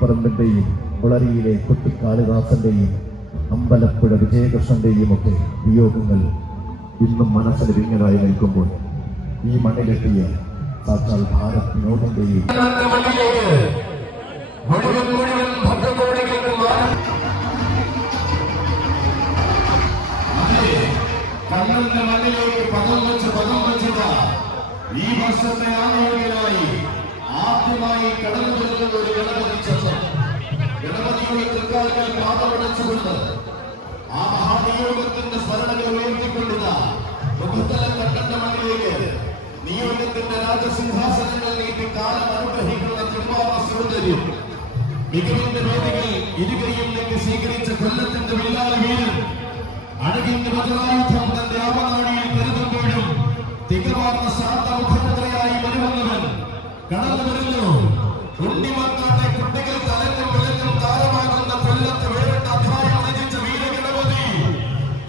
പറമ്പിന്റെയും മുളരിയിലെ കുട്ടിക്കാളിദാസന്റെയും അമ്പലപ്പുഴ വിജയകൃഷ്ണന്റെയും ഒക്കെ വിയോഗങ്ങൾ ഇന്നും മനസ്സിന് വിങ്ങലായി നിൽക്കുമ്പോൾ ഈ മണ്ണിലെത്തിയ സാക്ഷാൽ ഭാരത് വിനോദിന്റെയും കണ്ണന്റെ മണ്ണിലേക്ക് പദം വെച്ച് ഈ വർഷത്തെ ആരോഗ്യമായി ആദ്യമായി കടന്നു വരുന്ന ഒരു ഗണപതി ചന്തം ഗണപതിയുടെ തൃക്കാലുകൾ പാദമടച്ചുകൊണ്ട് ആ മഹാനിയോഗത്തിന്റെ സ്മരണകൾ ഉയർത്തിക്കൊണ്ടുള്ള മുഖത്തല കണ്ണന്റെ മണ്ണിലേക്ക് നിയോഗത്തിന്റെ രാജസിംഹാസനങ്ങൾ നീട്ടി കാലം അനുഗ്രഹിക്കുന്ന തിരുവാമ സൗന്ദര്യം മികവിന്റെ വേദികൾ ഇരുകയും നീക്കി സ്വീകരിച്ച കൊല്ലത്തിന്റെ വില്ലാല വീരൻ അഴകിന്റെ വജ്രായുധം തന്റെ ആവനാടിയിൽ കരുതുമ്പോഴും തികവാർന്ന ശാന്ത മുഖമുദ്രയായി വരുവന്നവൻ കടന്നു വരുന്നു. ഉണ്ണിമക്കാട്ടെ കുട്ടികൾ തലക്കും വിലക്കും താരമാകുന്ന കൊല്ലത്ത് വേണ്ട അധ്യായം രചിച്ച വീരഗണപതി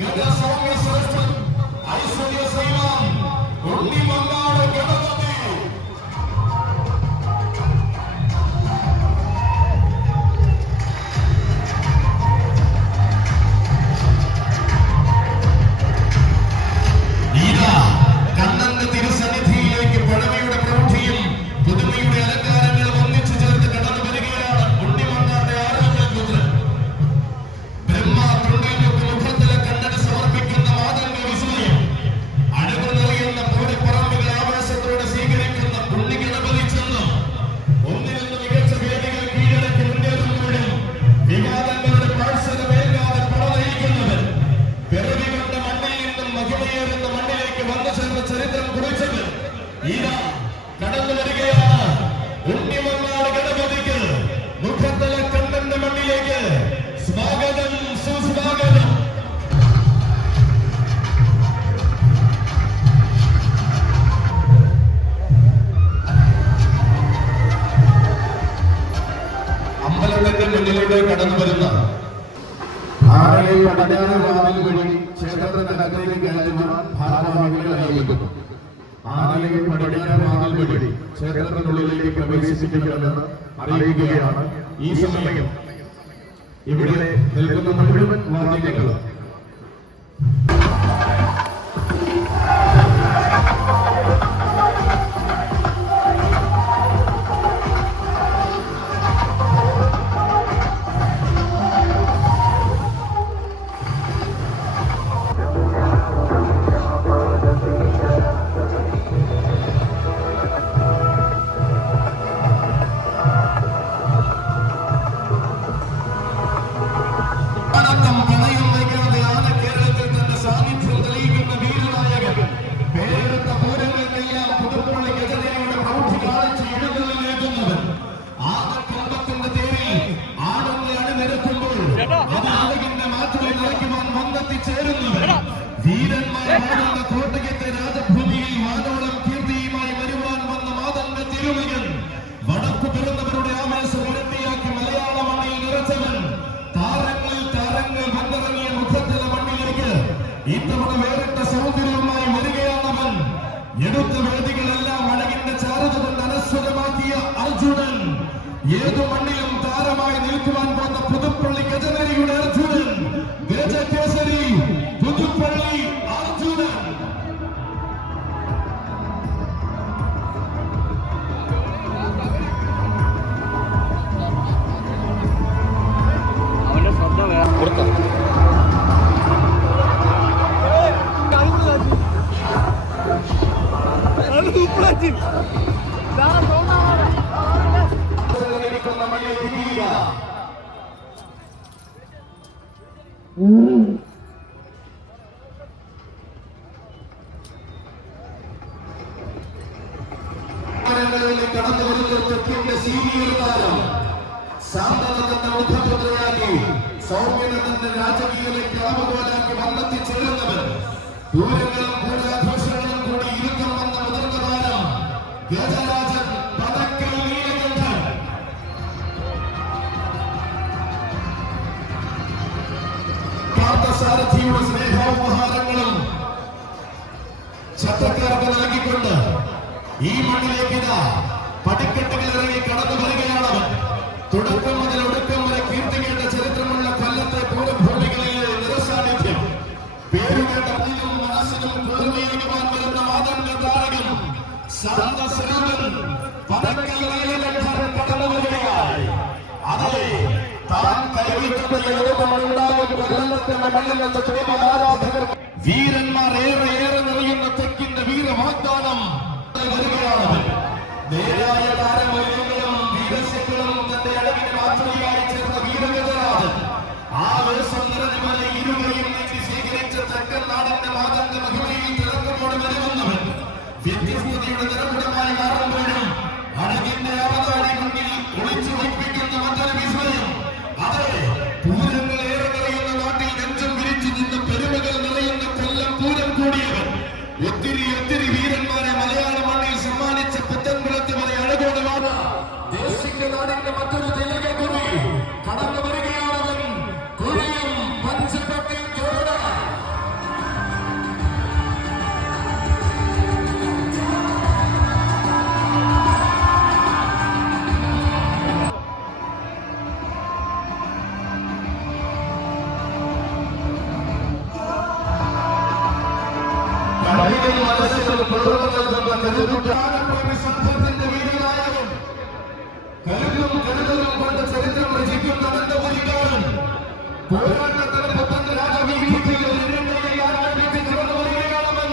ഗജസൗമ്യ ശ്രേഷ്ഠൻ ഐശ്വര്യ സൈവാൻ ഉണ്ണിമങ്ങാട് ഗണപതി. കണ്ണന്റെ തിരുസന്നിധിയിലേക്ക് പഴമയുടെ പ്രൗഢിയും പുതുമയുടെ അലങ്കാരങ്ങളും ഒന്നിച്ചു ചേർത്ത് കടന്നു വരികയാണ് ഉണ്ണിമങ്ങാട്ടെ ആരോഗ്യപുത്രൻ. ബ്രഹ്മ മുഖത്തിലെ കണ്ണന് സമർപ്പിക്കുന്ന മാതംഗ വിസ്മയം അഴകു നിറയുന്ന പൂരപ്പറമ്പുകൾ ആവേശത്തോടെ സ്വീകരിക്കുന്ന ഉണ്ണി ഗണപതി ചെന്ന് ഒന്നിനൊന്ന് മികച്ച വേദികൾ കീഴടക്കി മുന്നേറുമ്പോഴും വിവാദങ്ങളുടെ പാഴ്സലമേൽക്കാതെ പടനയിക്കുന്നവൻ പിറവി കൊണ്ട മണ്ണിൽ നിന്നും മഹിമയേറുന്ന മണ്ണിലേക്ക് വന്നു ചേർന്ന ചരിത്രം കുറിച്ചത് ഇതാ കടന്നു വരികയാണ്. ഉണ്ണിമങ്ങാട് ഗണപതിക്ക് മുഖത്തല കണ്ണന്റെ മണ്ണിലേക്ക് സ്വാഗതം, സുസ്വാഗതം. അമ്പലത്തിന്റെ മുന്നിലൂടെ കടന്നു വരുന്ന ആറയിൽ പടിഞ്ഞാറ് വാതിൽ വഴി ക്ഷേത്രത്തിനകത്തേക്ക് കയറുവാൻ ഭാരവാഹികളെ അറിയിക്കുന്നു. ആറയിൽ പടിഞ്ഞാറ് വാതിൽ വഴി ക്ഷേത്രത്തിനുള്ളിലേക്ക് പ്രവേശിപ്പിക്കണമെന്ന് അറിയിക്കുകയാണ്. ഈ സമയം ഇവിടെ നിൽക്കുന്ന മുഴുവൻ വാദ്യങ്ങളും കോട്ടയത്തെ രാജഭൂമിയിൽ വാനോളം കീർത്തിയുമായി വരുവാൻ വന്ന മാതന്റെ തിരുമകൻ വടക്കു പിറന്നവരുടെ ആവേശം ഇരട്ടിയാക്കി മലയാള മണ്ണിൽ നിറച്ചവൻ താരങ്ങളിൽ താരങ്ങൾ വന്നിറങ്ങിയ മുഖത്തിലെ മണ്ണിലേക്ക് ഇത്തവണ വേറിട്ട സൗന്ദര്യവുമായി വരികയാണവൻ. എടുത്ത വേദികളെല്ലാം അഴകിന്റെ ചാരുത കൊണ്ട് അനശ്വരമാക്കിയ അർജുനൻ, ഏതു മണ്ണിലും താരമായി നിൽക്കുവാൻ പോകുന്ന പുതുപ്പള്ളി ഗജനരിയുടെ അർജുനൻ, ഗജകേസരി പുതുപ്പള്ളി അർജുനൻ. കടന്നു വരുന്ന തെക്കിന്റെ സീനിയർ താരം ശാന്തനന്ദന്റെ മുഖമുദ്രയാക്കി സൗമ്യനന്ദന്റെ രാജകീയതയ്ക്ക് അളവുകോലാക്കി വന്നെത്തിച്ചേരുന്നവൻ, പൂരങ്ങളും പൂരാഘോഷങ്ങളും കൂടി ഇരുക്കം വന്ന മുതിർന്ന താരം ഗജരാജൻ പടക്കൽ നീലകണ്ഠൻ. പാർത്ഥസാരഥിയുടെ സ്നേഹോപഹാരങ്ങളും ചട്ടക്കാർക്ക് നൽകിക്കൊണ്ട് ഈ മണ്ണിലേക്ക് പടിക്കെട്ടുകളിറങ്ങി കടന്നു വരികയാണവൻ. തുടക്കം മുതൽ ഒടുക്കം വരെ കീർത്തി കേട്ട ചരിത്രമുള്ള കൊല്ലത്തെ പൂരഭൂമികളിലെ നിറസാന്നിധ്യം, പേരുകേട്ട മനസ്സിനും കൂർമ്മയാകുവാൻ വരുന്ന മാതന്റെ താരകൻ ശാന്തസ്വരൂപൻ പടക്കൽ നീലകണ്ഠൻ കടന്നു വരികയായി. അതെ, താൻ കൈവിട്ടുള്ള യോഗമുണ്ടാകും കൊല്ലത്തിന്റെ മണ്ണിലെന്ന ചോദ്യം ആരാധകർ വീരന്മാർ ഏറെ നിറയുന്ന തെക്കിന്റെ വീരവാഗ്ദാനം വരികയാണവൻ. നേരായ താരമൂല്യങ്ങളും വീരശക്തികളും തന്റെ അടവിന് മാതൃകയായി ചേർന്ന വീരഗജരാജൻ ആവേശം നിറഞ്ഞവനെ ഇരുകയും നീട്ടി സ്വീകരിച്ച തെക്കൻ നാടിന്റെ മാതന്റെ മഹിമയിൽ തിളക്കമോടെ വരുന്നവൻ. വ്യത്യസ്തതയുടെ നിറകുടമായി മാറുമ്പോഴും അഴകിന്റെ അവതാരി മുന്നിൽ ഒളിച്ചു വയ്പ്പിക്കുന്ന മറ്റൊരു വിസ്മയം. അതെ, പൂരങ്ങൾ ഏറെ നിറയുന്ന നാട്ടിൽ നെഞ്ചം വിരിച്ചു നിന്ന് പെരുമകൾ നിറയുന്ന കൊല്ലം പൂരം കൂടിയവൻ. ഒത്തിരി വീരന്മാരെ മലയാള മണ്ണിൽ സമ്മാനിച്ച പുത്തൻകുളത്ത് വരെ അഴകോടുമാണ് ദേശിന്റെ നാടിന്റെ മറ്റൊരു തിലക കുറി കടന്നു വരികയാണവൻ. കുഴിയും പഞ്ചപത്തിൽ ചോട സംഘത്തിന്റെ വീരനായകൻ കരുതും കരുതലും കൊണ്ട് ചരിത്രം രചിക്കുന്നവന്റെ ഒരിക്കാരൻ പോരാട്ടത്തിന് പുത്തൻ രാജവീതിയിൽ ആരംഭിച്ച് കടന്നു വരികയാണവൻ.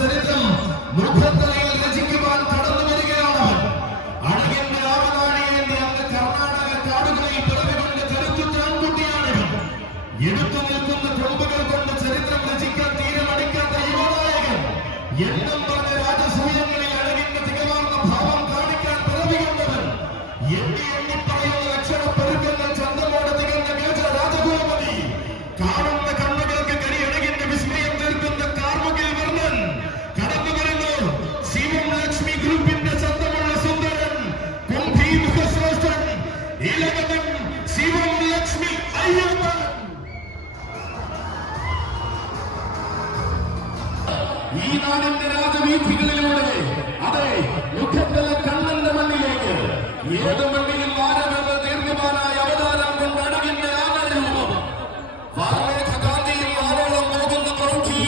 ചരിത്രം മുഖത്തലയിൽ രചിക്കുവാൻ കടന്നു വരികയാണവൻ. നാടിന്റെ രാജവീഥികളിലൂടെ അതെ മുഖത്തല കണ്ണന്റെ മണ്ണിലേക്ക് ഏത് മണ്ണിലും മാനമെന്ന ദീർഘമാനായ അവതാരം കൊണ്ട് അടവിന്റെ ആനരൂപം വാർമേഘ ഗാന്ധിയും ആരോളം പോകുന്ന പ്രൗഢി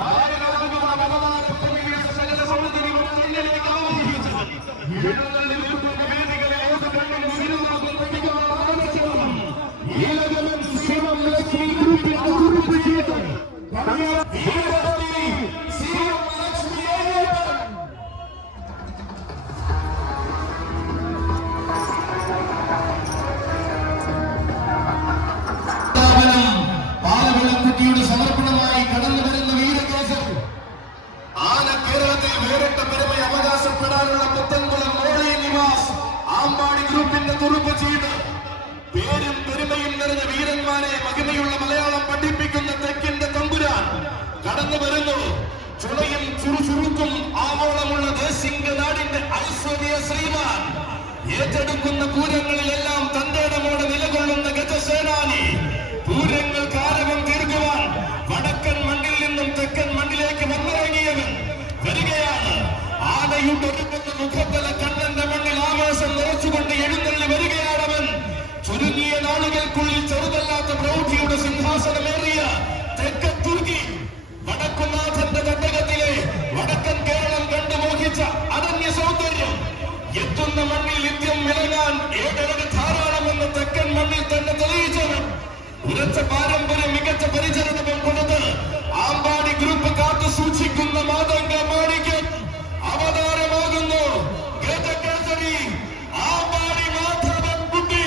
പാലവിളക്കുട്ടിയുടെ സമർപ്പണമായി കടന്നു വരുന്ന വീരകേശം ആന കേരളത്തിൽ വേറിട്ട പെരുമ അവകാശപ്പെടാനുള്ള പുത്തൻകുളം മോളി നിവാസ് ആമ്പാടി ഗ്രൂപ്പിന്റെ തുറുപ്പ് ചെയ്ത് പേരും പെരുമയും നിറഞ്ഞ വീരന്മാരെ മഹിമയുള്ള മലയാളം പഠിപ്പിക്കുന്ന തെക്കിന്റെ തമ്പുരാൻ കടന്നു വരുന്നു. ചുളയും ചുറുചുറുക്കും ആവോളമുള്ള ദേശിംഗ നാടിന്റെ ഐശ്വര്യ ശ്രീമാൻ ഏറ്റെടുക്കുന്ന പൂരങ്ങളിലെല്ലാം തന്റേടമോടെ നിലകൊള്ളുന്ന ഗജസേനാനി പൂരങ്ങൾ കാരകം തീർക്കുവാൻ വടക്കൻ മണ്ണിൽ നിന്നും തെക്കൻ മണ്ണിലേക്ക് വന്നിറങ്ങിയവൻ വരികയാണ്. ആനയുട്ടൊരുക്കുന്ന മുഖത്തല കണ്ണന്റെ മണ്ണിൽ ആവേശം നിറച്ചുകൊണ്ട് എഴുന്നള്ളി വരികയാണവൻ. ചുരുങ്ങിയ നാളുകൾക്കുള്ളിൽ ചെറുതല്ലാത്ത പ്രൗഢിയുടെ സിംഹാസനമേറിയ തെക്കത്തുർക്കി വടക്കുനാഥന്റെ തട്ടകത്തിലെ വടക്കൻ കേരളം കണ്ടു മോഹിച്ച അനന്യ സൗന്ദര്യം എത്തുന്ന മണ്ണിൽ നിത്യം വിളങ്ങാൻ ഏഴരക ധാരാളമെന്ന് തെക്കൻ മണ്ണിൽ തന്നെ തെളിയിച്ചവൻ. ഉറച്ച പാരമ്പര്യം മികച്ച പരിചരണവും കൊടുത്ത് ആമ്പാടി ഗ്രൂപ്പ് കാത്തു സൂക്ഷിക്കുന്ന മാതംഗ മാണിക്യം അവതാരമാകുന്നു ഗജകേസരി ആമ്പാടി മാധവൻ കുട്ടി.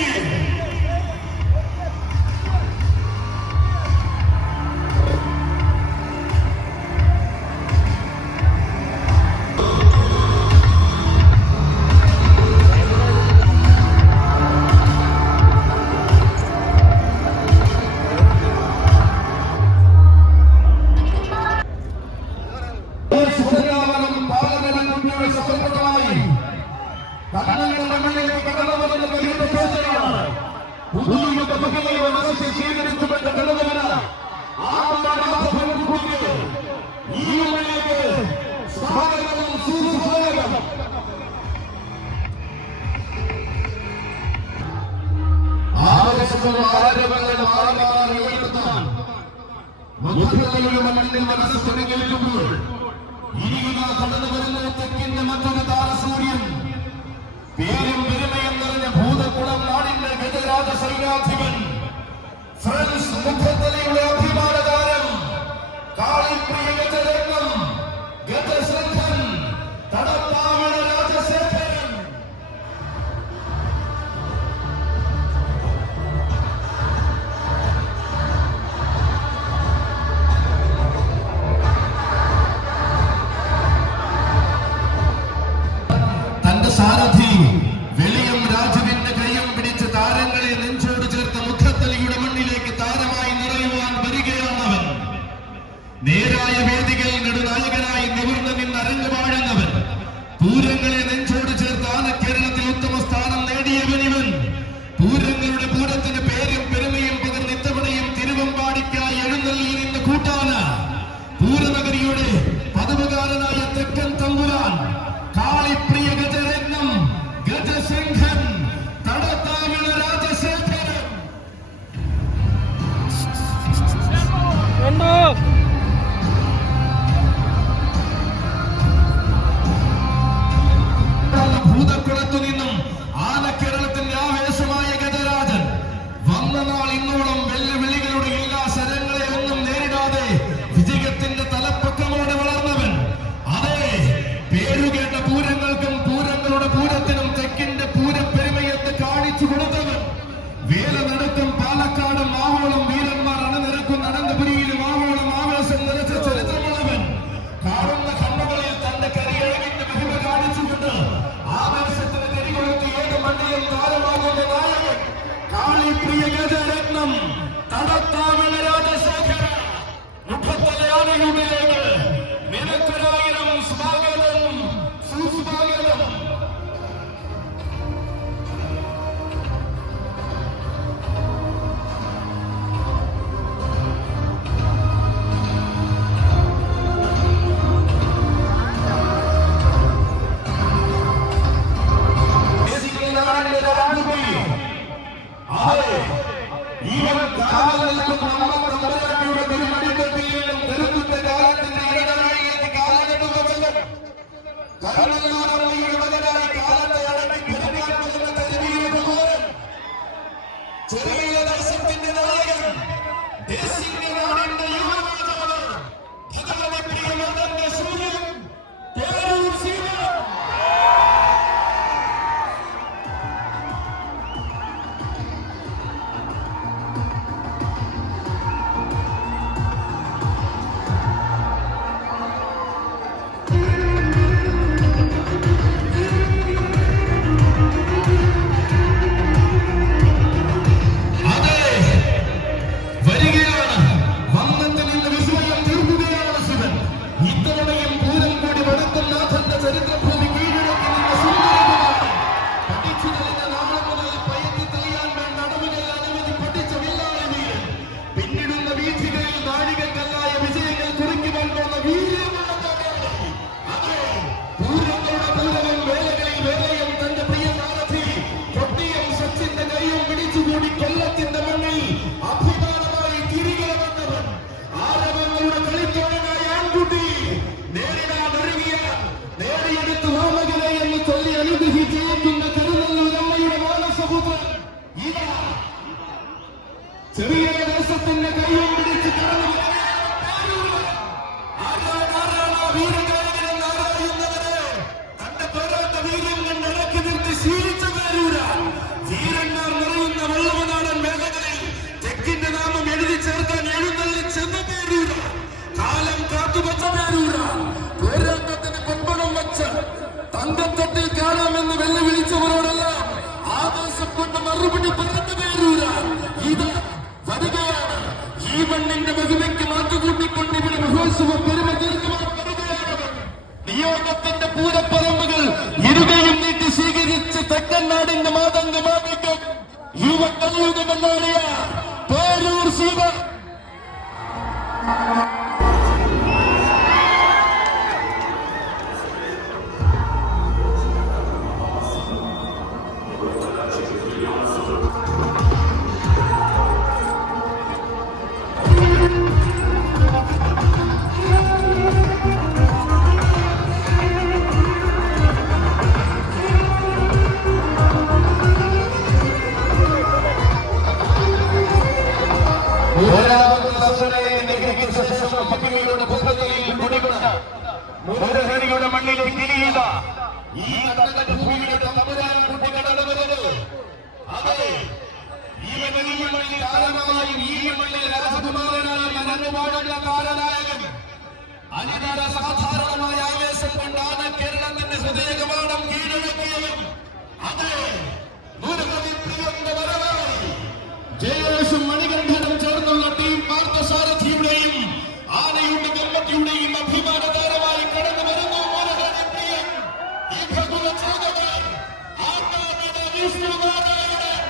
കടന്നു വരുന്ന തെക്കിന്റെ മറ്റൊരു താരസൂര്യൻ പേരും പെരുമയും നിറഞ്ഞ ഭൂതകുളം നാടിന്റെ ഗജരാജ സൈന്യാധിപൻ ഫ്രണ്ട്സ് മുഖത്തലയുടെ അഭിമാന താരം കാളിപ്രിയ ഗജരത്നം ഗജശൃംഖൻ തടത്താമണ രാജശേഖരൻ. സാരഥി വെളിയം രാജുവിന്റെ കൈയും പിടിച്ച് താരങ്ങളെ നെഞ്ചോട് ചേർത്ത മുഖത്തലിയുടെ മണ്ണിലേക്ക് താരമായി നിറയുവാൻ വരികയാണവൻ. നേരായ വേദികൾ നെടുനായകനായി നിവർന്നു നിന്ന് അരങ്ങ് വാഴുന്നവൻ. പൂരങ്ങളെ നെഞ്ചോട് ചേർത്ത് ആനക്കേരളത്തിൽ ഉത്തമ സ്ഥാനം നേടിയവനിവൻ. പൂരങ്ങളുടെ പൂരത്തിന് പേരും പെരുമയും പകർന്ന് ഇത്തവണയും തിരുവമ്പാടിക്കായി എഴുന്നള്ളി നിന്ന് കൂട്ടാന പൂരനഗരിയുടെ പതിവുകാരനായ തെക്കൻ തമ്പുരാൻ കാളിപ്രിയ ഗജരത്നം ഗജശൃംഖൻ തടത്താമണ രാജശേഖരൻ. ഭൂതക്കുളത്തു നിന്നും ആനക്കേരളത്തിന്റെ ആവേശമായ ഗജരാജൻ വന്ന നാൾ ഇന്നോളം വെല്ലുവിളികളുടെ എല്ലാ ശരങ്ങളെ ഒന്നും നേരിടാതെ വിജയത്തിന്റെ തലപ്പൊക്കമോടെ വളർന്നവൻ. അതെ, പേരുകേട്ട പൂരങ്ങൾക്കും പൂരങ്ങളുടെ പൂരത്തിനും തെക്കിന്റെ പൂരപ്പെരുമയത്ത് കാണിച്ചു കൊടുത്തവൻ. വേല നടത്തും പാലക്കാടും ആവോളം വീരന്മാർ അണിനിരക്കുന്ന അനന്തപുരിയിലും ആവോളം ആവേശം നിറച്ച ചരിത്രമുള്ളവൻ. കാണുന്ന കണ്ണുകളിൽ തന്റെ കരിയഴകിന്റെ മഹിമ കാണിച്ചുകൊണ്ട് ആവേശത്തിന് തിരികൊളുത്തി ഏത് മണ്ണിലും താരമാകുന്ന നായകൻ കാളിപ്രിയ ഗജരത്നം തടത്താമണ രാജശേഖര. മുഖത്തലയാനയുള്ളിലേക്ക് നിനക്കൊരായിരം സ്വാഗതം സുസ്വാഗതം. കരുണാകരന്റെ മകനായി കാലത്തെ അടക്കി ഭരിക്കാൻ തെരുവിയിലൂടെ ചെറിയ ദേശത്തിന്റെ നായകൻ, ദേശിന്റെ നാടിന്റെ യുവരാജാവ്, ഭഗവതി പ്രിയമതന്റെ സൂര്യൻ, പേരൂർ ശിവ. ചെറിയ ദേശത്തിന്റെ കൈയും പിടിച്ച് തന്റെ പോരാട്ട വീര്യം കൊണ്ട് ഇറക്കി നിർത്തി ശീലിച്ച പേരൂര വീരന്മാർ നിറയുന്ന വെള്ളമനാടൻ മേഖലകളിൽ തെക്കിന്റെ നാമം എഴുതി ചേർക്കാൻ എഴുന്നള്ളി ചെന്ന പേരൂര കാലം കാത്തുവച്ച പേരൂര പോരാട്ടത്തിന് കൊമ്പണം വച്ച് തങ്കത്തട്ടിൽ കാണാമെന്ന് വെല്ലുവിളിച്ചവരോടെല്ലാം ആവേശം കൊണ്ട് മറുപടി പറഞ്ഞ പേരൂര ഇത് വരികയാണ്. ഈ മണ്ണിന്റെ മഹിമയ്ക്ക് മാറ്റുകൂട്ടിക്കൊണ്ട് ഇവിടെ മഹോത്സവം പെരുമ തീർക്കുവാൻ വരികയാണ്. നിയോഗത്തിന്റെ പൂരപ്പറമ്പുകൾ ഇരുകയും നീട്ടി സ്വീകരിച്ച് തെക്കൻ നാടിന്റെ മാതംഗമാണിക്കും യുവ കലിയുഗമെന്നാളിയ പേരൂർ ശിവ. മൂലഹരിയുടെ മണ്ണിലേക്ക് തിരിയുക ഈ ഭൂമിയുടെ തമ്പുരാൻ കൂട്ടി കടന്നു വരുന്നത്. അതെ, ഈ മണ്ണിൽ കാലമായി ഈ മണ്ണിൽ രാജകുമാരനായി മനങ്ങുപാടുള്ള കാലനായകൻ അനിതര സാധാരണമായ ആവേശം കൊണ്ടാണ് കേരളത്തിന്റെ ഹൃദയ കവാടം കീഴടക്കിയവൻ. അതെ, നൂറുകവി പ്രിയന്റെ വരവായി ജയേഷും മണികണ്ഠനും ചേർന്നുള്ള ടീം പാർത്ഥസാരഥിയുടെയും ആനയുടെ ഗമ്മത്തിയുടെയും അഭിമാനതാരമായി കടന്നു വരുന്നു. മോനഹരി പ്രിയൻ ഈ ഭഗവ ചോദകൻ ആത്മാവിന്റെ വിഷ്ണുനാരായണൻ.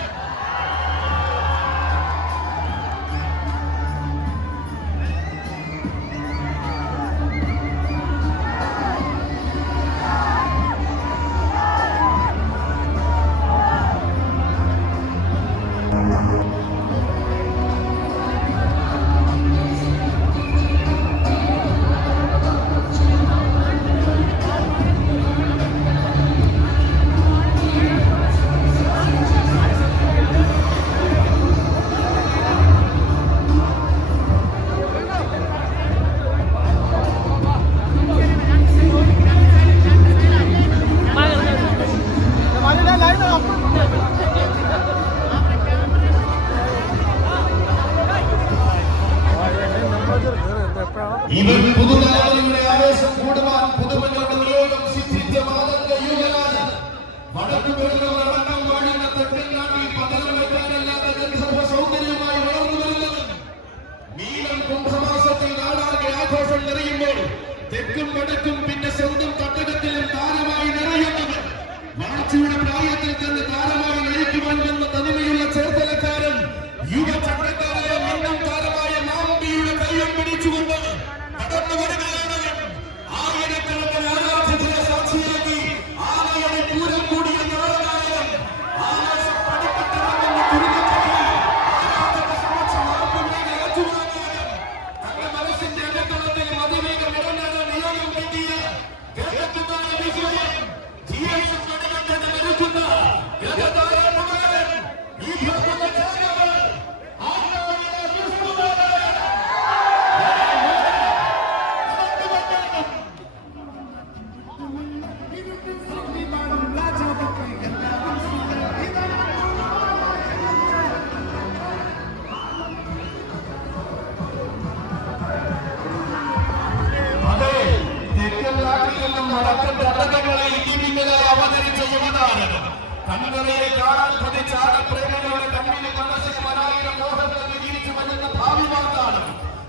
കണ്ണുകളെ കാണാൻ പതിച്ച പ്രേമികളുടെ കണ്ണിന് മനസ്സിൽ മനായിരം മോഹങ്ങൾ ജീവിച്ചു വരുന്ന ഭാവി വാഗ്ദാനം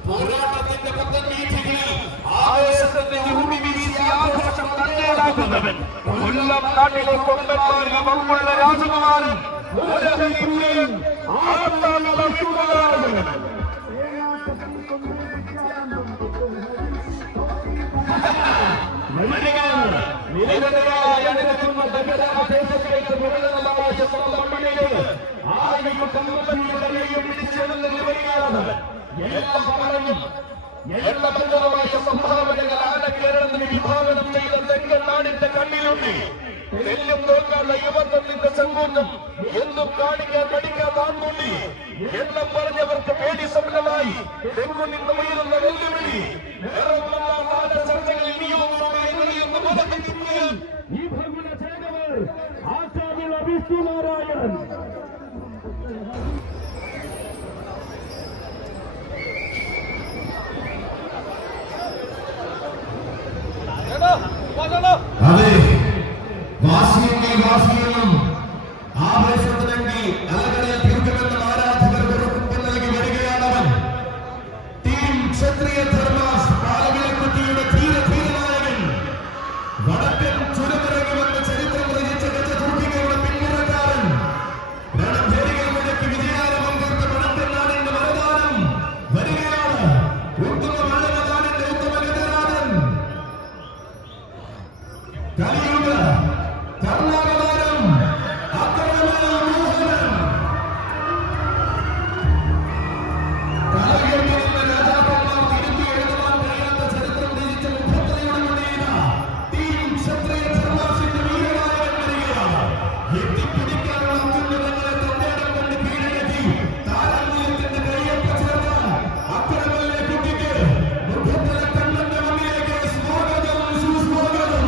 പോരാട്ടത്തിന്റെ പത്തൻ വീഥികളിൽ ആവേശത്തിന്റെ ഊടി വീശി ആഘോഷം തന്നെയാക്കുന്നവൻ കൊല്ലം നാട്ടിലെ കൊമ്പന്മാരിൽ മകളുള്ള രാജകുമാരൻ കേരളത്തിന് വിഭാവനം ചെയ്ത തെക്കനാടിന്റെ കണ്ണിലുണ്ടി തെല്ലും തോൽക്കാത്ത യുവത്വത്തിന്റെ സങ്കൂറ്റം എന്നും കാണിക്കാൻ പഠിക്കാത്ത ആൺകുട്ടി എണ്ണം പറഞ്ഞവർക്ക് പേടി സ്വപ്നമായി തെങ്ങു നിന്ന് ഉയരുന്ന വെല്ലുവിളി ചർച്ചകളിൽ ഈ ഭഗവന ചേകവർ ആശാമുള്ള വിഷ്ണുനാരായണൻ അതെ വാസിയെന്നും ആവേശത്തിനെങ്കിൽ അലകളിൽ തീർക്കുമെന്ന് ആരാധകർ ഉറപ്പ് നൽകി വരികയാണവൻ ടീം ക്ഷത്രിയ ധർമാസ് പാലവിളക്കുറ്റിയുടെ ധീരനായകൻ വടക്കൻ ചുരമിറങ്ങുമെന്ന് ചരിത്രം രചിച്ച ഗജതൂർക്കികളുടെ പിന്മുറക്കാരൻ രണഭേരികൾ മുഴക്കി വിജയാരവം തീർത്ത വടക്കൻ നാടിന്റെ വരദാനം വരികയാണ് ഉത്തമ വള്ളനാടിന്റെ ഉത്തമ ഗജരാജൻ കലിയുഗ കർണാടകം അക്രമമായ മോഹനം കലകേണ്ടിരുന്ന രാജാക്കന്മാർ തിരുത്തി എഴുതുവാൻ കഴിയാത്ത ചരിത്രം രചിച്ച മുഖത്രയുടെ മുന്നേറ്റ ടീം ക്ഷത്രിയ ധർമാസിന്റെ വീരനായകൻ വരികയാണ് എത്തിപ്പിടിക്കാനുള്ള അത്യുന്നതങ്ങളെ തന്നേടം കൊണ്ട് കീഴടക്കി താരാന്യത്തിന്റെ കയ്യൊപ്പ ചേർന്ന് അക്രമങ്ങളിലെ കുട്ടിക്ക് മുഖത്തിലെ കണ്ണന്റെ മണ്ണിലേക്ക് സ്വാഗതം സുസ്വാഗതം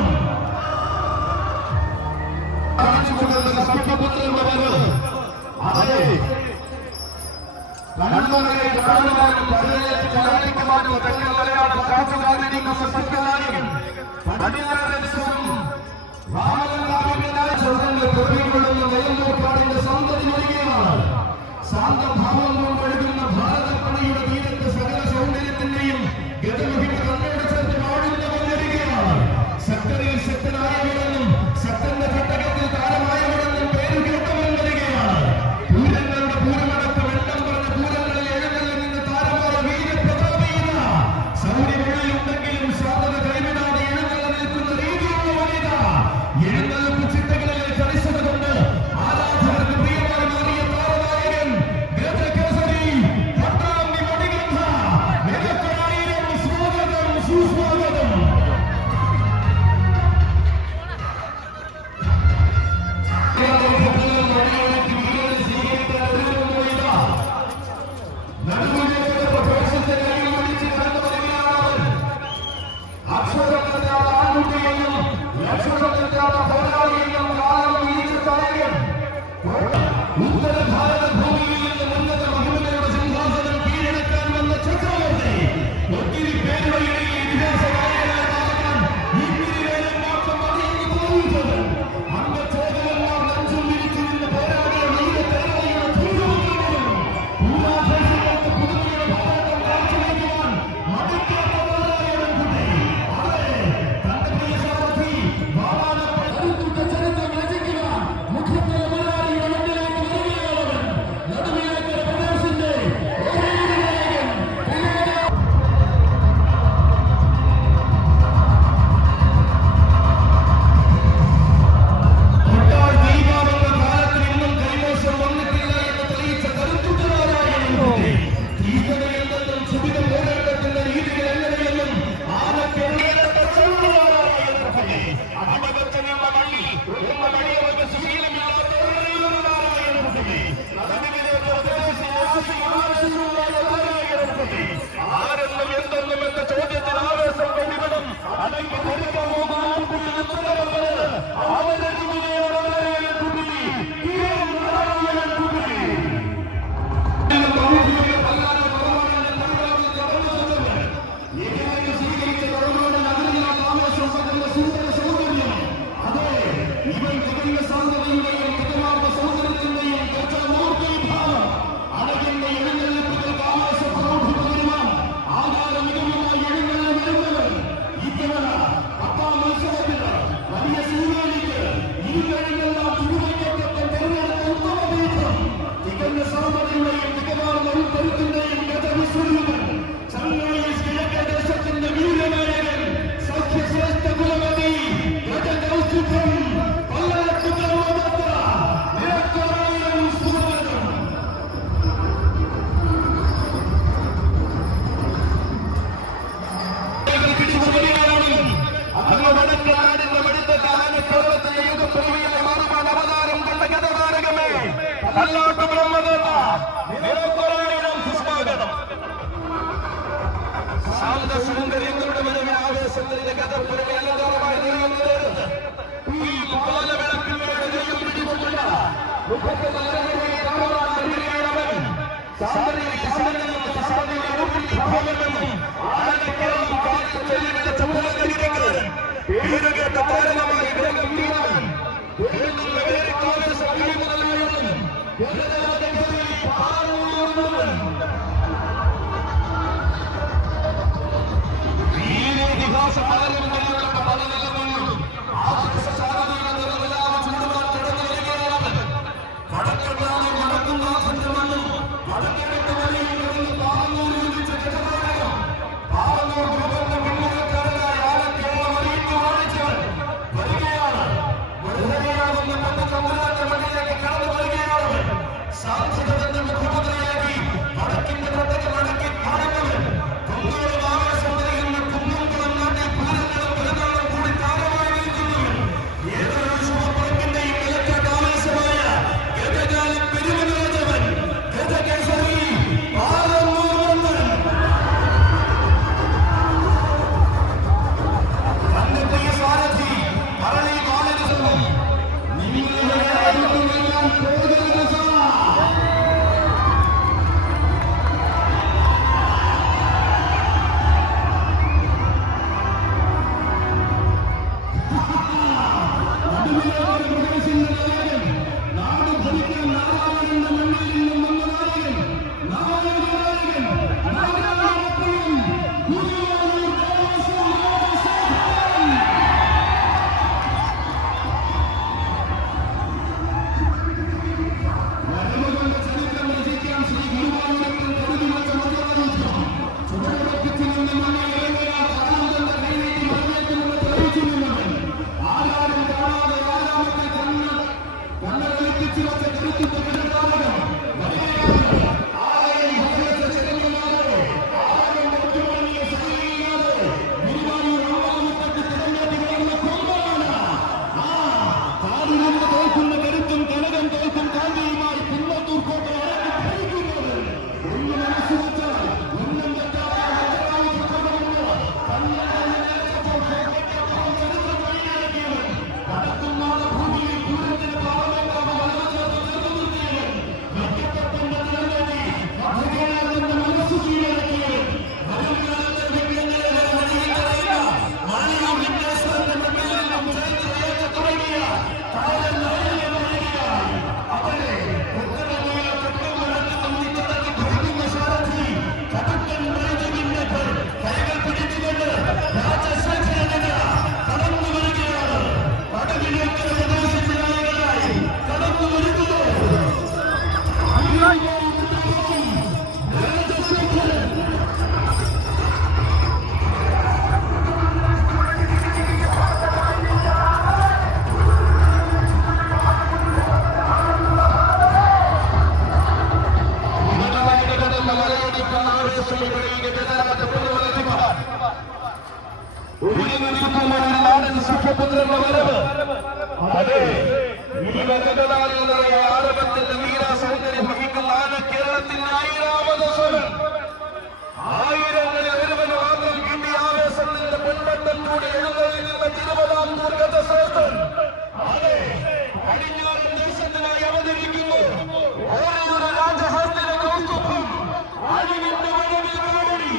കണ്ണുകളെ കാണുവാനും പള്ളിയിലേക്ക് ചലാനിക്കുവാനും തെക്കൻ മലയാളം കാറ്റുകാരനിരിക്കുന്ന സത്യനായകൻ പടിഞ്ഞാറൻ സുഖം ൊള്ളുന്ന വയൽനോക്കാടിന്റെ സൗന്ദര്യം ഒഴുകുകയാണ് ശാന്തഭാവം കൊണ്ടൊഴുകുന്ന ഭാരതപ്പണിയുടെ തീരത്തെ സകല സൗന്ദര്യത്തിന്റെയും ഗതമുഖിന്റെ കണ്ണോട് ചേർത്ത് വാഴുന്ന വന്നിരിക്കുകയാണ് ശക്തരിൽ ശക്തനായവരെന്നും ശക്തന്റെ ഘട്ടകത്തിൽ താരമായവരെന്നും പേര് കേട്ടവൻ വരികയാണ് പൂരങ്ങളുടെ പൂരമടക്കം എണ്ണം പറഞ്ഞ പൂരങ്ങളിൽ എഴുന്നള്ളിൽ നിന്ന് താരമായ വീരപ്രതാപീന സൗര്യമുള്ളിലുണ്ടെങ്കിലും ശാന്തത കൈവിടാതെ എഴുന്നള്ള നിൽക്കുന്ന രീതിയുള്ള വനിത എഴുന്നള്ളിപ്പ് ചിട്ടകളിലെ കണിശത കൊണ്ട് ആരാധകർക്ക് പ്രിയമായി മാറിയ താരനായകൻ ഗജകേസരി പട്ടാമ്പി മണികണ്ഠ നിനക്കൊരായിരം സ്വാഗതം സുസ്വാഗതം ഉത്തര ഭാരത ഭൂമിയിൽ നിന്ന് ഉന്നത മഹിമയുടെ സിംഹാസനം കീഴടക്കാൻ വന്ന ചക്രവർത്തി ഒത്തിരി പേരുടെ ഇതിഹാസ നായകനായി മാറാൻ ഇത്തിരിവേലും മാത്രം മതിയെന്ന് തോന്നിച്ചത് അംഗചോദകന്മാർ നെഞ്ചും വിരിച്ചിരുന്ന പോരാടിയ വീരതേവതയുടെ ചൂടുമുദ്രകളും പൂരാഘോഷങ്ങൾക്ക് പുതുമയുടെ പോരാട്ടം കാഴ്ചവെക്കുവാൻ മടിക്കാത്ത നാരായണൻ കുട്ടി അതെ തന്റെ പ്രിയ സാരഥി വാളാനപ്പ ചരിത്രം രചിക്കുവാൻ മുഖ്യത്തിലെ മലയാളിയുടെ മണ്ണിലേക്ക് വരികയാണ് കല്ലാട്ട് ബ്രഹ്മദേവ നിരന്തരായിരം സ്വാഗതം. ശാന്തസുന്ദരികളുടെ മനവിൽ ആവേശത്തിന്റെ കഥപ്പുരകൾ അലങ്കാരമായി നിറയുന്നത് ഈ പാലവിളക്കിലൂടെ ദൈവം പിടികൊണ്ടില്ല. പേരുകേട്ട താരമായി ഇതിഹാസ പാരമ്പര്യങ്ങളുടെ പലനിലകളിലും ആദർശ സാധനയുടെ നിറവിലാവ് ചൂടുവാൻ കിടന്നു വരികയാണ്. വടക്കനാട് വടക്കുന്നാഥന്റെ മണ്ണും വടക്കെടുത്ത വഴിയിൽ നിന്ന് പാവന്നൂർ ഒന്നിച്ച് കിടന്നാണ്. പാവന്നൂർ ഗ്രൂപ്പിന്റെ പിന്മുറക്കാരനായ ആളെ കേരളം അറിയിച്ചു കാണിച്ചവൻ വരികയാണ്. വഴുതനയാകുന്ന പത്ത് തമ്പുരാന്റെ മണ്ണിലേക്ക് കടന്നു വരികയാണ്. സാധ്യതയുടെ മുഖ്യമന്ത്രിയാക്കി വടക്കിന്റെ പട്ടക്ക് വടക്കി കാണുന്നവൻ കുന്നോളം ആവേശം നൽകുന്ന കുന്നംകുളം നാട്ടിൽ പൂരങ്ങളും പുരനാളും കൂടി താരമായി നിൽക്കുന്നവൻ ഏതൊരു ശുഭപ്പുറത്തിന്റെയും നിലക്കാട്ട് ആവേശമായ ഗതകാല പെരുമ നിറഞ്ഞവൻ ഗതകേസരി പാലന്നൂർ തന്റെ പ്രിയ സാരഥി മറളി ബാലകൃഷ്ണൻ നിങ്ങളെല്ലാം പോകരുത് സാർ. നാട് ഭരിക്കാൻ നാരായണന്റെ മണ്ണിൽ നിന്നും വന്ന നായകൻ നായകൻ നാരായണപ്പുഴൻ ഗുരുവായൂർ ദേവസ്വം രാജശേഖരൻ. വരവുകളുടെ ചരിത്രം രചിക്കാൻ ശ്രീ ഗുരുവായൂരപ്പൻ കരുതി വച്ച മന്ത്രവാദിത്യം ചുവടുറപ്പിച്ചു നിന്ന് മണ്ണിൽ ഇറങ്ങിയാൽ ആനന്ദന്റെ കൈനീട്ടി മരണത്തിനുള്ള തെളിയിച്ചു നിന്നവൻ ആരാരും കാണാതെ ആരാമത്തെ കണ്ണകളിപ്പിച്ചു വച്ച കരുത്തിന്റെ കിടക്കാവകം ആരെയും ഭദ്രച്ച ചെറുങ്ങാതെ ആരും ഒറ്റുമണിയ സൈനികാതെ ഗുരുവായൂർ അമ്മാമുറ്റത്ത് തിരഞ്ഞെത്തി കിടന്ന കൊമ്പാണ്. ആ കാടിരുന്ന് തോൽക്കുന്ന കരുത്തും കനകം തോൽക്കും കാന്തിയുമായി കുന്നത്തൂർ കോട്ട അടക്കി ഭരിക്കുന്നത്. ഒന്ന് മനസ്സ് വെച്ചാൽ ഒന്നും തെറ്റാതെ ചരിത്രം വഴിയാക്കിയവൻ കടക്കുന്നാട് ഭൂമിയിൽ പൂരത്തിന് പാവമേക്കാവ് വളർന്നത് നിർത്തുനിർത്തിയവൻ വെട്ടിക്കപ്പന്റെ നിലനിർത്തി മധുരയാണെന്ന് മനസ്സ് കീഴടക്കിയവൻ വരുംകാലത്തെ വിജ്ഞാനങ്ങളെ വഴിയിലറിയുന്ന മാണിയൂർ വിഘ്നേശ്വരന്റെ മണ്ണിൽ നിന്നും ചരിത്രയേറ്റ തുടങ്ങിയ താരൻ നായകൻ വരികയായി. അവരെ ഉത്തരമൂല കെട്ടും മരത്തും മുത്തടക്കി ഭരിക്കുന്ന സാരഥി കടുക്കൻ വൈദ്യവിന്നേറ്റർ കൈകൾ പിടിച്ചുകൊണ്ട് രാജശേഖരനെതിരെ കടന്നു വരികയാണ്. കടലിലേക്ക് പ്രദേശത്തെ നായകനായി കടന്നു വരുന്നത് രാജശേഖരൻ. നാടൻ സുഖപുത്രന്റെ വരവ് അതെ ഈ വകതാളികളുടെ ആരവത്തിന്റെ വീര സൗന്ദര്യം വഹിക്കുന്ന ആന കേരളത്തിന്റെ 1000ാമത് സ്വരം. ആയിരങ്ങളിൽ ഒരുവന് മാത്രം കിട്ടിയ ആവേശത്തിന്റെ പൊൻപട്ടത്തിലൂടെ എഴുന്നള്ളുന്ന തിരുവിതാംകൂർ ഗതശ്രേഷ്ഠൻ അതെ പടിഞ്ഞാറൻ ദേശത്തിനായി അവതരിക്കുന്നു. ഓരോ രാജഹസ്തിന കൗസ്തുഭം അഴിവിന്റെ വരവിൽ കാവടി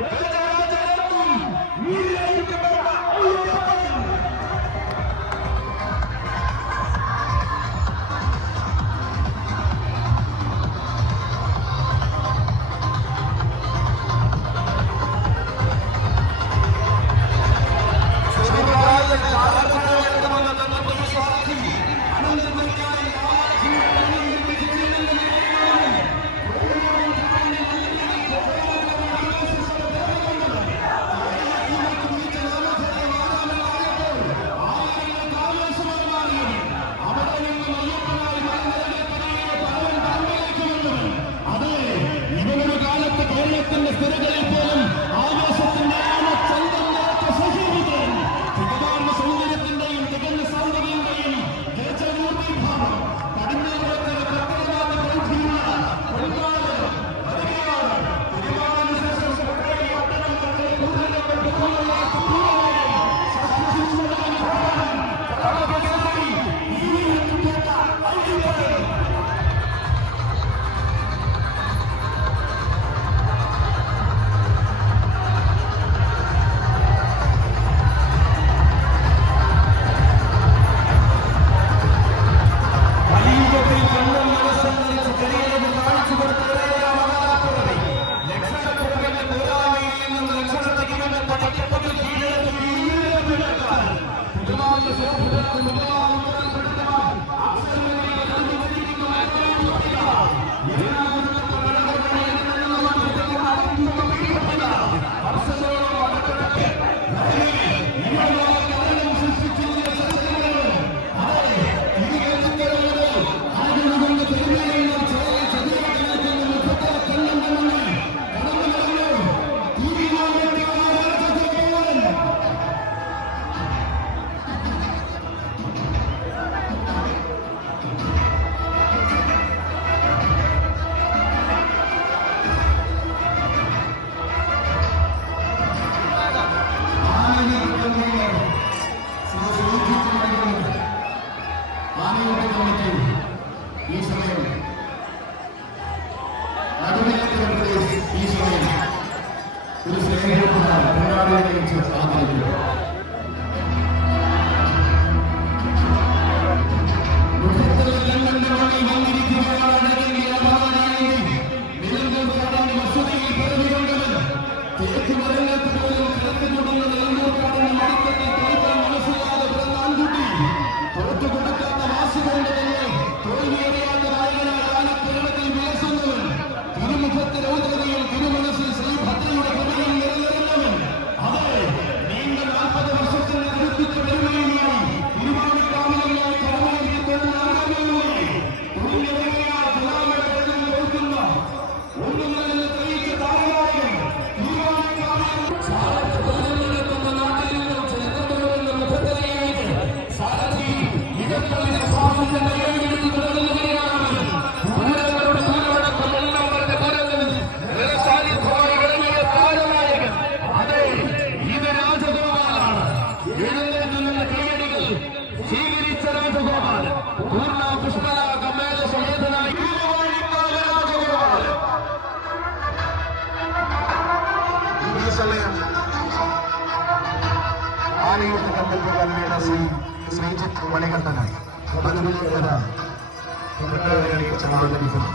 ഗജരാജനെത്തും വീരേറ്റപ്പെട്ട അയ്യപ്പൻ. ചെറുപ്രായത്തിൽ ആലയൂർ കമ്പൽപ്പ് കലയുടെ ശ്രീജിത്ത് മണികണ്ഠനായി സമാഹരിക്കുന്നു.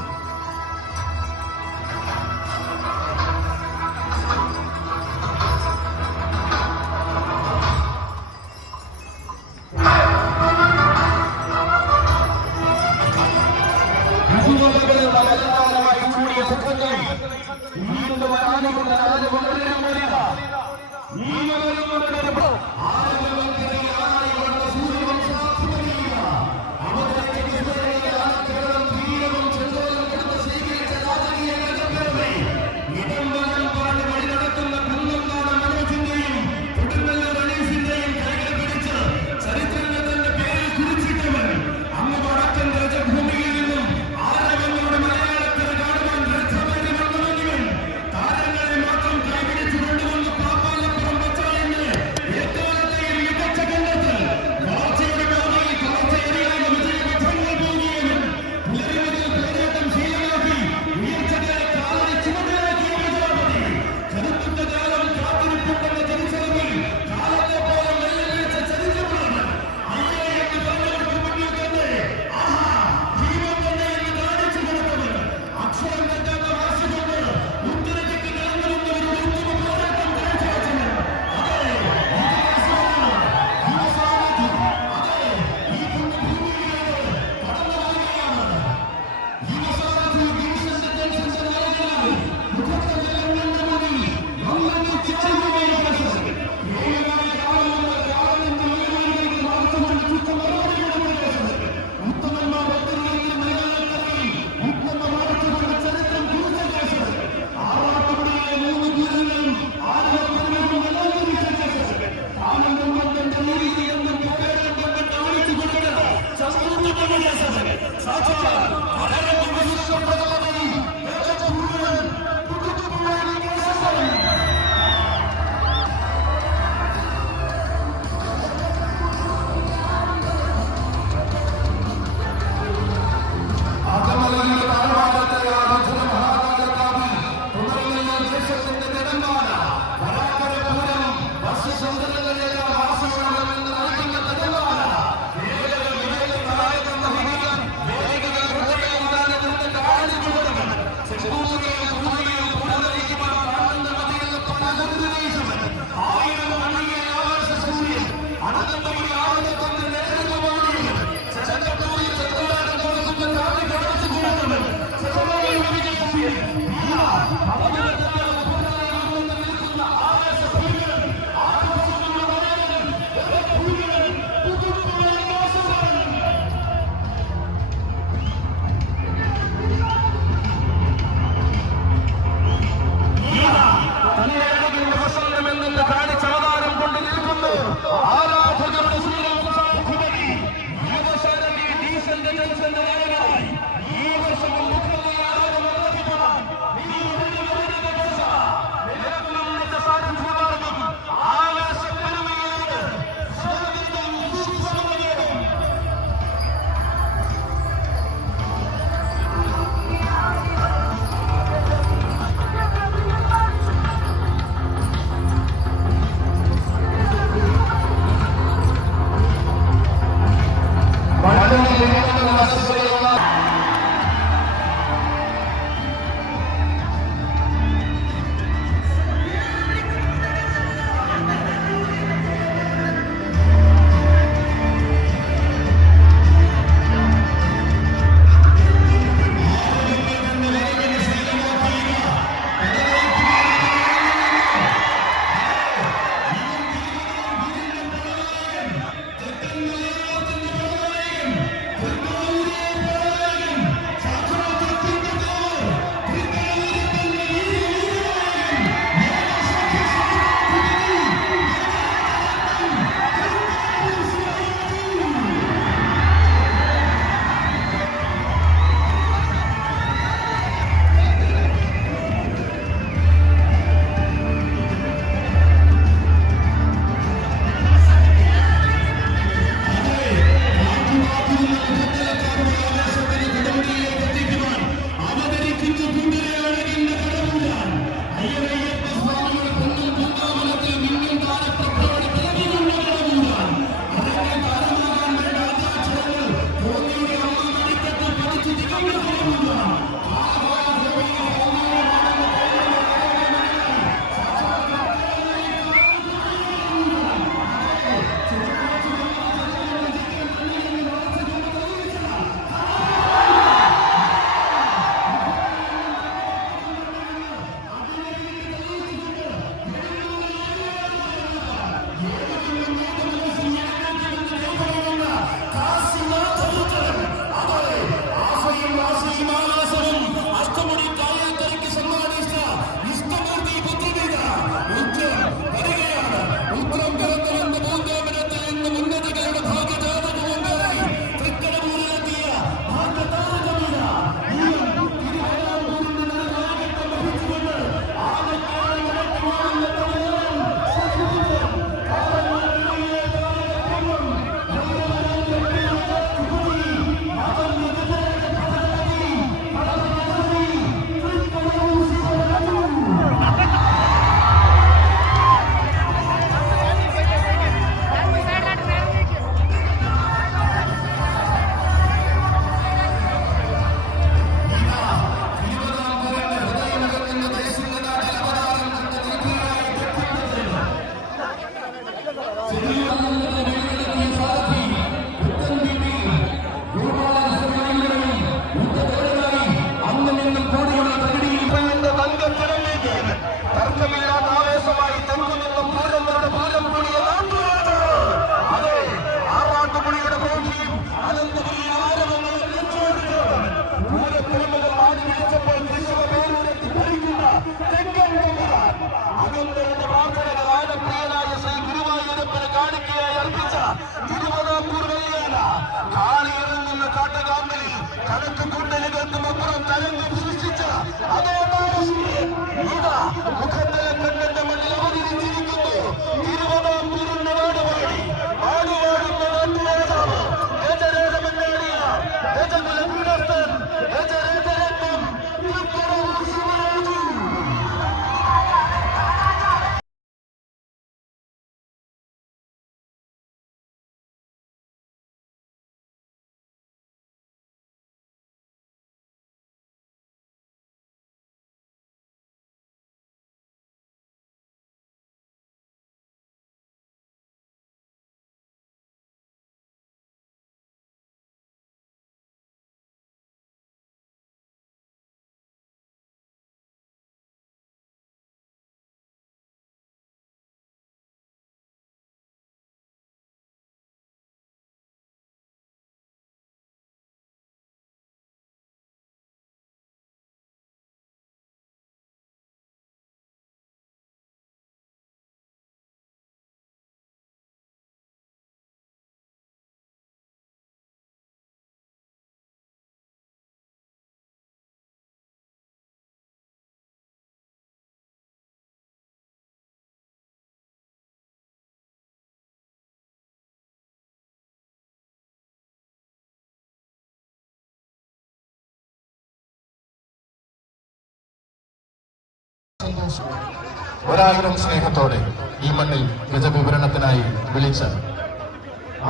1000 സ്നേഹത്തോടെ ഈ മണ്ണിൽ ഗജവിവരണത്തിനായി വിളിച്ച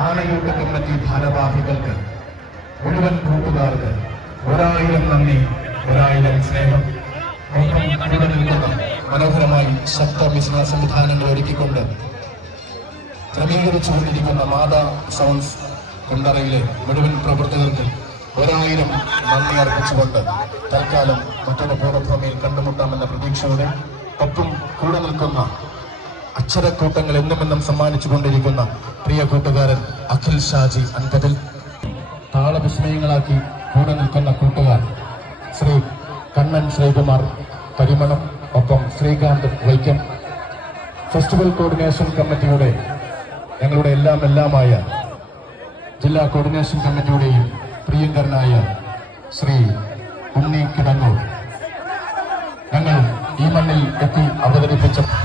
ആനയൂട്ട കമ്മിറ്റി ഭാരവാഹികൾക്ക്, മുഴുവൻ കൂട്ടുകാർക്ക് 1000 നന്ദി, 1000 സ്നേഹം. ഒപ്പം കൂടെ നിൽക്കുന്ന മനോഹരമായി ശബ്ദ മിശ്രണ സംവിധാനങ്ങൾ ഒരുക്കിക്കൊണ്ട് ക്രമീകരിച്ചുകൊണ്ടിരിക്കുന്ന മാതാ സൗണ്ട്സ് കുണ്ടറയിലെ മുഴുവൻ പ്രവർത്തകർക്ക് 1000 നന്ദി അർപ്പിച്ചുകൊണ്ട് തൽക്കാലം മറ്റൊരു പൂർവ്വഭൂമിയിൽ കണ്ടുമുട്ടാമെന്ന പ്രതീക്ഷയോടെ ഒപ്പം കൂടെ നിൽക്കുന്ന അക്ഷരക്കൂട്ടങ്ങൾ എന്നുമെന്നും സമ്മാനിച്ചുകൊണ്ടിരിക്കുന്ന പ്രിയ കൂട്ടുകാരൻ അഖിൽ ഷാജി അൻപതിൽ, താളവിസ്മയങ്ങളാക്കി കൂടെ നിൽക്കുന്ന കൂട്ടുകാർ ശ്രീ കണ്ണൻ ശ്രീകുമാർ പരിമണം, ഒപ്പം ശ്രീകാന്ത് വൈക്കം, ഫെസ്റ്റിവൽ കോർഡിനേഷൻ കമ്മിറ്റിയുടെ ഞങ്ങളുടെ എല്ലാമായ ജില്ലാ കോർഡിനേഷൻ കമ്മിറ്റിയുടെയും പ്രിയങ്കരനായ ശ്രീ ഉണ്ണി കിടങ്ങൂർ, ഞങ്ങൾ ഈ മണ്ണിൽ എത്തി അവതരിപ്പിച്ച പോട്ടെ.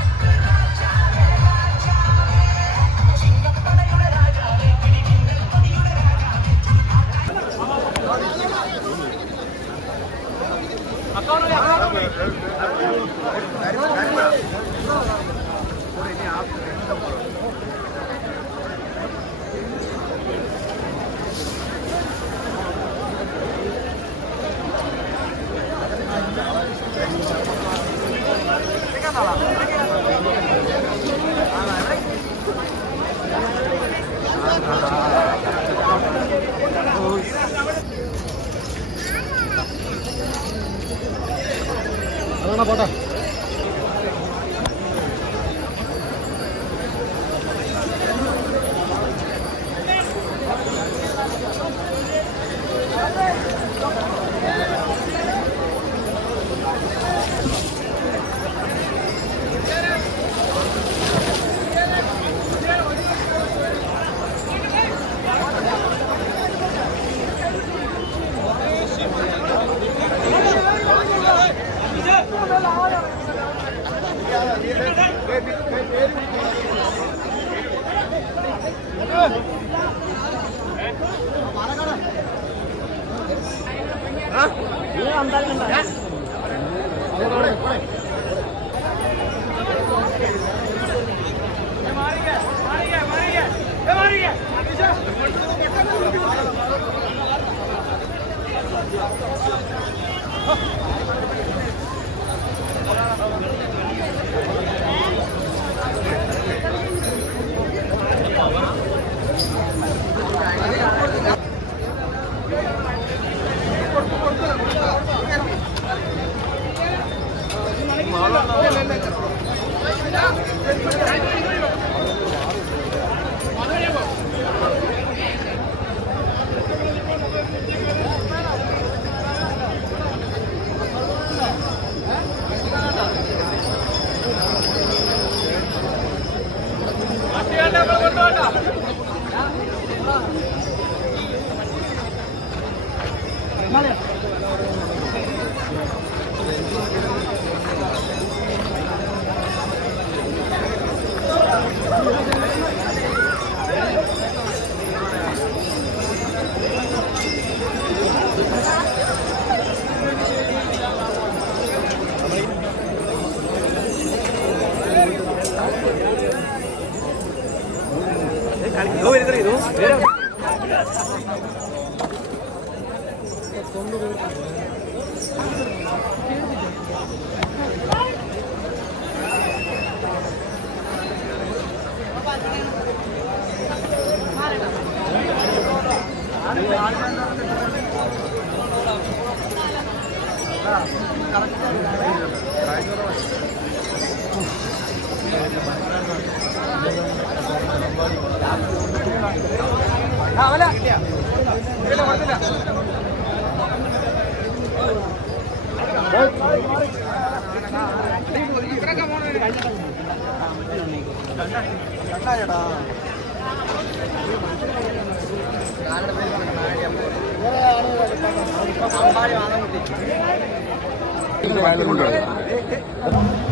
ും